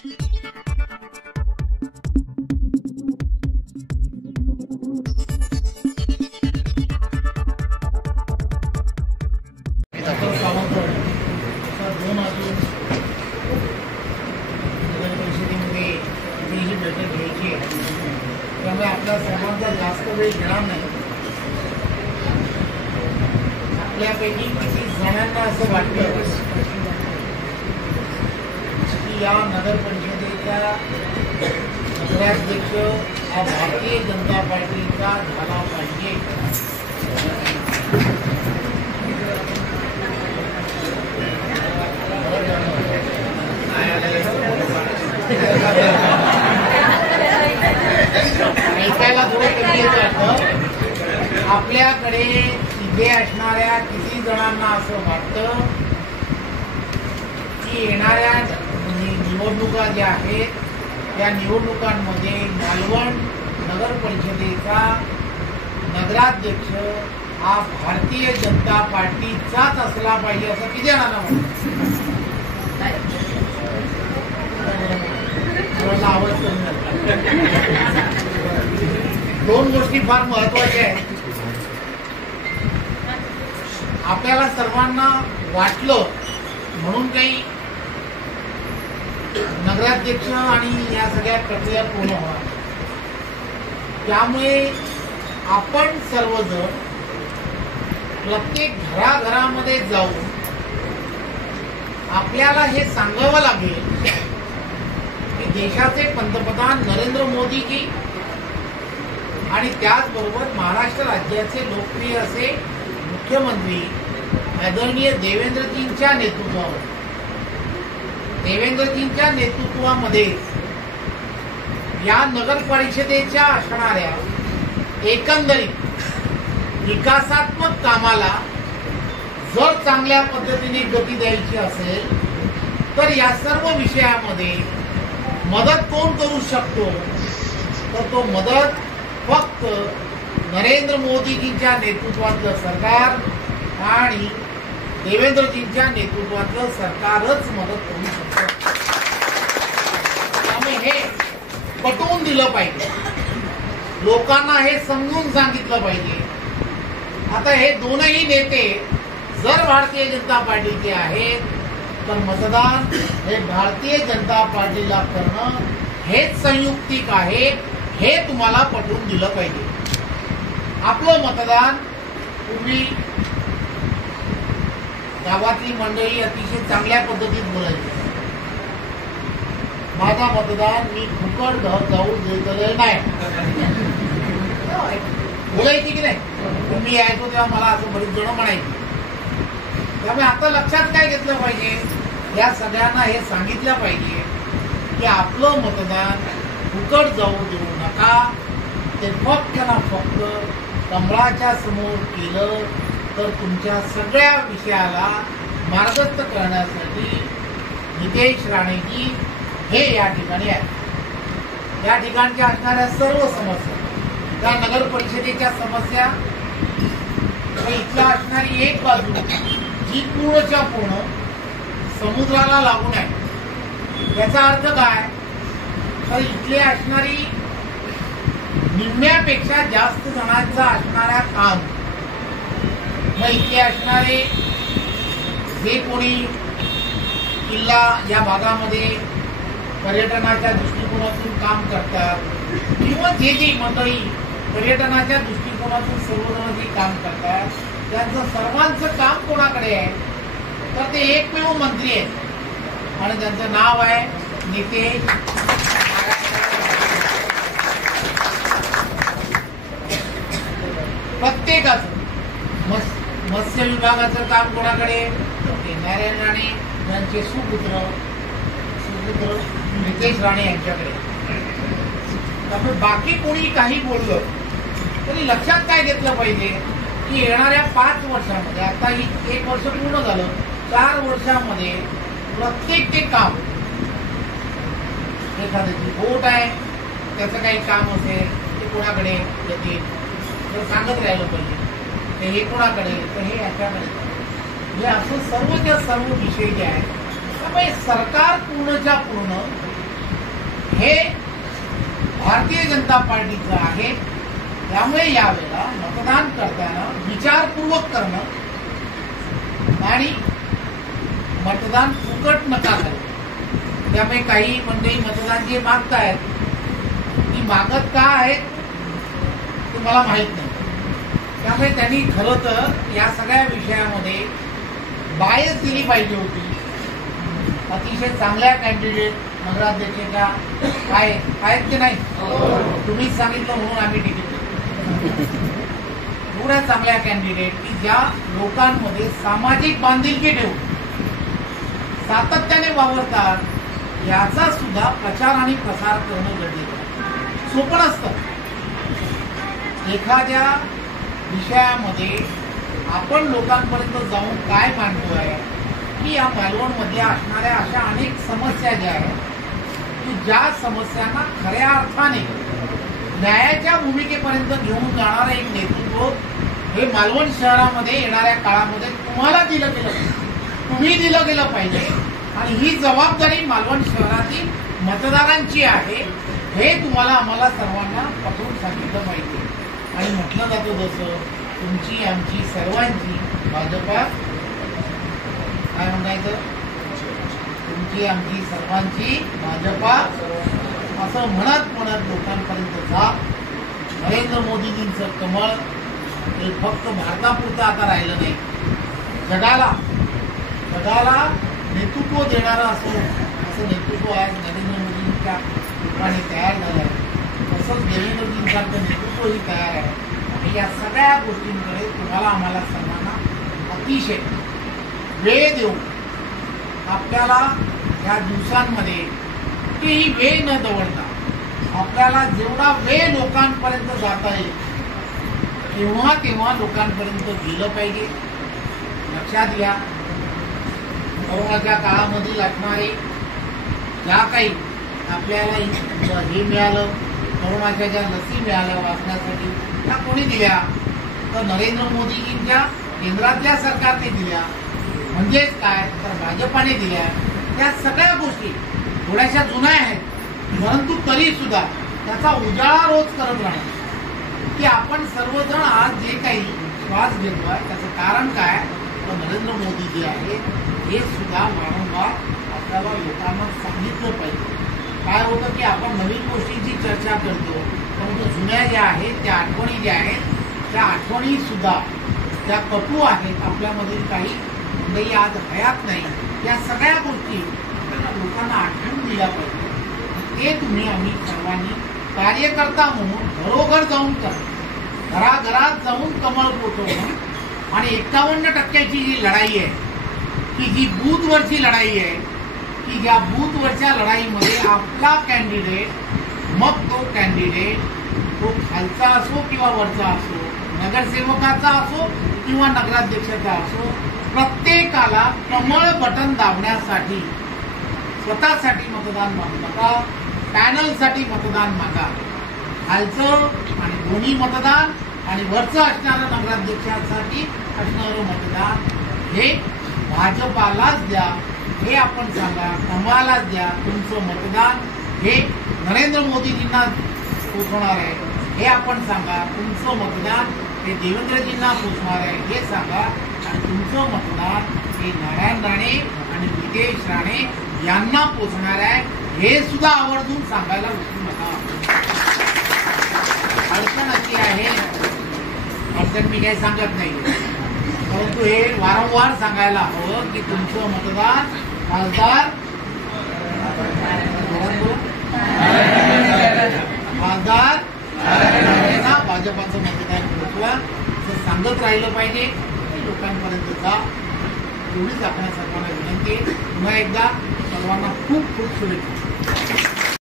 बैठक घ्यायची आहे, त्यामुळे आपल्या सर्वांचा जास्त वेळ घेणार नाही. आपल्यापैकी किती जणांना असं वाटतं की या नगर परिषदेचा नगराध्यक्ष हा भारतीय जनता पार्टीचा झाला पाहिजे. ऐकायला थोडं कमी येतं. आपल्याकडे इथे असणाऱ्या किती जणांना असं वाटतं की येणाऱ्या निवडणुका ज्या आहेत त्या निवडणुकांमध्ये मालवण नगर परिषदेचा नगराध्यक्ष हा भारतीय जनता पार्टीचाच असला पाहिजे असं किती जणांना वाटतं? आवाज दोन गोष्टी फार महत्वाच्या आहेत. आपल्याला सर्वांना वाटलं म्हणून काही नगराध्यक्ष आणि या सगळ्या प्रक्रिया पूर्ण होणार. त्यामुळे आपण सर्वजण प्रत्येक घराघरामध्ये जाऊन आपल्याला हे सांगावं लागेल की देशाचे पंतप्रधान नरेंद्र मोदीजी आणि त्याचबरोबर महाराष्ट्र राज्याचे लोकप्रिय असे मुख्यमंत्री आदरणीय देवेंद्रजींच्या नेतृत्वामध्ये या नगर परिषदेच्या असणाऱ्या एकंदरीत विकासात्मक कामाला जर चांगल्या पद्धतीने गती द्यायची असेल तर या सर्व विषयामध्ये मदत कोण करू शकतो, तर तो मदत फक्त नरेंद्र मोदीजींच्या नेतृत्वातलं सरकार आणि देवेंद्रजींच्या नेतृत्वातलं सरकारच मदत करू शकतं. त्यामुळे हे पटवून दिलं पाहिजे, लोकांना हे समजून सांगितलं पाहिजे. आता हे दोनही नेते जर भारतीय जनता पार्टीचे आहेत तर मतदान हे भारतीय जनता पार्टीला करणं हेच संयुक्तिक आहे, हे तुम्हाला पटवून दिलं पाहिजे. आपलं मतदान पूर्वी गावातली मंडळी अतिशय चांगल्या पद्धतीत बोलायची. माझा मतदान मी फुकट जाऊ देतलं नाही बोलायची की नाही. तुम्ही यायचो तेव्हा मला असं बरीच जण म्हणायची. त्यामुळे आता लक्षात काय घेतलं पाहिजे, या सगळ्यांना हे सांगितलं पाहिजे की आपलं मतदान फुकट जाऊ देऊ नका. ते फक्त ना फक्त कमळाच्या समोर केलं तर तुमच्या सगळ्या विषयाला मार्गस्थ करण्यासाठी नितेश राणेजी हे या ठिकाणी आहेत. या ठिकाणच्या असणाऱ्या सर्व समस्या, त्या नगर परिषदेच्या समस्या, इथला असणारी एक बाजू जी पूर्णच्या पूर्ण समुद्राला लागून आहे. याचा अर्थ काय, तर इथले असणारी निम्म्यापेक्षा जास्त जणांचा असणाऱ्या काम, मग इथे असणारे जे कोणी किल्ला या भागामध्ये पर्यटनाच्या दृष्टिकोनातून काम करतात किंवा जे जे मंडळी पर्यटनाच्या दृष्टिकोनातून सर्वजण जे काम करतात त्यांचं सर्वांचं काम कोणाकडे आहे, तर ते एकमेव मंत्री आहेत आणि त्यांचं नाव आहे नितेश. प्रत्येकाचं मत्स्य विभागाचं काम कोणाकडे, नारायण राणे यांचे सुपुत्र नितेश राणे यांच्याकडे. त्यामुळे बाकी कोणी काही बोललं तरी लक्षात काय घेतलं पाहिजे की येणाऱ्या 5 वर्षामध्ये, आता ही 1 वर्ष पूर्ण झालं, 4 वर्षामध्ये प्रत्येक ते काम, एखाद्याची बोट आहे त्याचं काही काम असेल ते कोणाकडे येते तर सांगत राहिलं पाहिजे, ते हे कोणाकडे तर हे याच्याकडे. म्हणजे असं सर्वच्या सर्व विषय जे आहेत. त्यामुळे सरकार पूर्णच्या पूर्ण हे भारतीय जनता पार्टीचं आहे. त्यामुळे यावेळेला मतदान करताना विचारपूर्वक करणं आणि मतदान फुकट नका करणं. त्यामुळे काही मंडळी मतदान जे मागतायत ती मागत का आहेत ते मला माहित नाही. त्यामुळे त्यांनी खरं तर या सगळ्या विषयामध्ये बायस दिली पाहिजे होती. अतिशय चांगल्या कॅन्डिडेट नगराध्यक्षाच्या आहेत की नाही, तुम्हीच सांगितलं म्हणून आम्ही तिकीट एवढ्या चांगल्या कॅन्डिडेट की ज्या लोकांमध्ये सामाजिक बांधिलकी ठेवून सातत्याने वावरतात, याचा सुद्धा प्रचार आणि प्रसार करणं गरजेचं आहे. सोपं नसतं. एखाद्या विषयामध्ये आपण लोकांपर्यंत जाऊन काय मांडतोय की या मालवणमध्ये असणाऱ्या अशा अनेक समस्या ज्या आहेत की ज्या समस्यांना खऱ्या अर्थाने न्यायाच्या भूमिकेपर्यंत घेऊन जाणारं एक नेतृत्व हे मालवण शहरामध्ये येणाऱ्या काळामध्ये तुम्हाला दिलं गेलं पाहिजे, तुम्ही दिलं गेलं पाहिजे. आणि ही जबाबदारी मालवण शहरातील मतदारांची आहे हे तुम्हाला आम्हाला सर्वांना पटवून सांगितलं पाहिजे. आणि म्हटलं जातं जसं तुमची आमची सर्वांची भाजपा काय म्हणायचं, तुमची आमची सर्वांची भाजपा असं म्हणत म्हणत लोकांपर्यंत जा. नरेंद्र मोदीजींचं कमळ हे फक्त भारतापुरतं आता राहिलं नाही, जगाला नेतृत्व देणारं असं नेतृत्व आज नरेंद्र मोदींच्या रूपाने तयार झालं आहे. तसंच देवेंद्रजींसारखं नेतृत्वही तयार आहे. आणि या सगळ्या गोष्टींकडे तुम्हाला आम्हाला सर्वांना अतिशय वेळ देऊन आपल्याला या दिवसांमध्ये कुठेही वेळ न दवडता आपल्याला जेवढा वेळ लोकांपर्यंत जाता येईल तेव्हा लोकांपर्यंत गेलं पाहिजे. लक्षात घ्या, कोरोनाच्या काळामधील असणारे ज्या काही आपल्याला हे मिळालं, कोरोनाच्या ज्या लसी मिळाल्या वाचण्यासाठी, त्या कोणी दिल्या तर नरेंद्र मोदीजींच्या केंद्रातल्या सरकारने दिल्या. म्हणजेच काय तर भाजपाने दिल्या. त्या सगळ्या गोष्टी थोड्याशा जुन्या आहेत, परंतु तरी सुद्धा त्याचा उजाळा रोज करत राहणार की आपण सर्वजण आज जे काही श्वास घेतोय त्याचं कारण काय तर नरेंद्र मोदी जे आहे हे सुद्धा वारंवार आपल्याला लोकांना सांगितलं पाहिजे. काय होतं की आपण नवीन गोष्टींची चर्चा करतो, परंतु जुन्या ज्या आहेत त्या आठवणी ज्या आहेत त्या आठवणी सुद्धा त्या कटू आहेत. आपल्यामधील काही मंडळी आज हयात नाही. या सगळ्या गोष्टी लोकांना आठवून दिल्या पाहिजे. ते तुम्ही आम्ही सर्वांनी कार्यकर्ता म्हणून घरोघर जाऊन करा, घराघरात जाऊन कमळ पोचवणं. आणि 51% जी लढाई आहे की जी बूथवरची लढाई आहे की ज्या बूथवरच्या लढाईमध्ये आपला कॅन्डिडेट मग तो कॅन्डिडेट तो खालचा असो किंवा वरचा असो, नगरसेवकाचा असो किंवा नगराध्यक्षाचा असो, प्रत्येकाला कमळ बटन दाबण्यासाठी स्वतःसाठी मतदान मागू नका, पॅनलसाठी मतदान मागा. खालचं आणि दोन्ही मतदान आणि वरचं असणारं नगराध्यक्षासाठी असणारं मतदान हे भाजपालाच द्या हे आपण सांगा, कमळालाच द्या. तुमचं मतदान हे नरेंद्र मोदीजींना पोचवणार आहे हे आपण सांगा. तुमचं मतदान हे देवेंद्रजींना पोचणार आहे हे सांगा. आणि तुमचं मतदान हे नारायण राणे आणि नितेश राणे यांना पोचणार आहे हे सुद्धा आवर्जून सांगायला विसरू नका. अडचण अशी आहे, अडचण मी काही सांगत नाही, परंतु हे वारंवार सांगायला हवं की तुमचं मतदान खासदार भाजपाचं मतदान पोचवा असं सांगत राहिलं पाहिजे. लोकांपर्यंत जा एवढीच आपल्या सर्वांना विनंती. पुन्हा एकदा सर्वांना खूप खूप शुभेच्छा.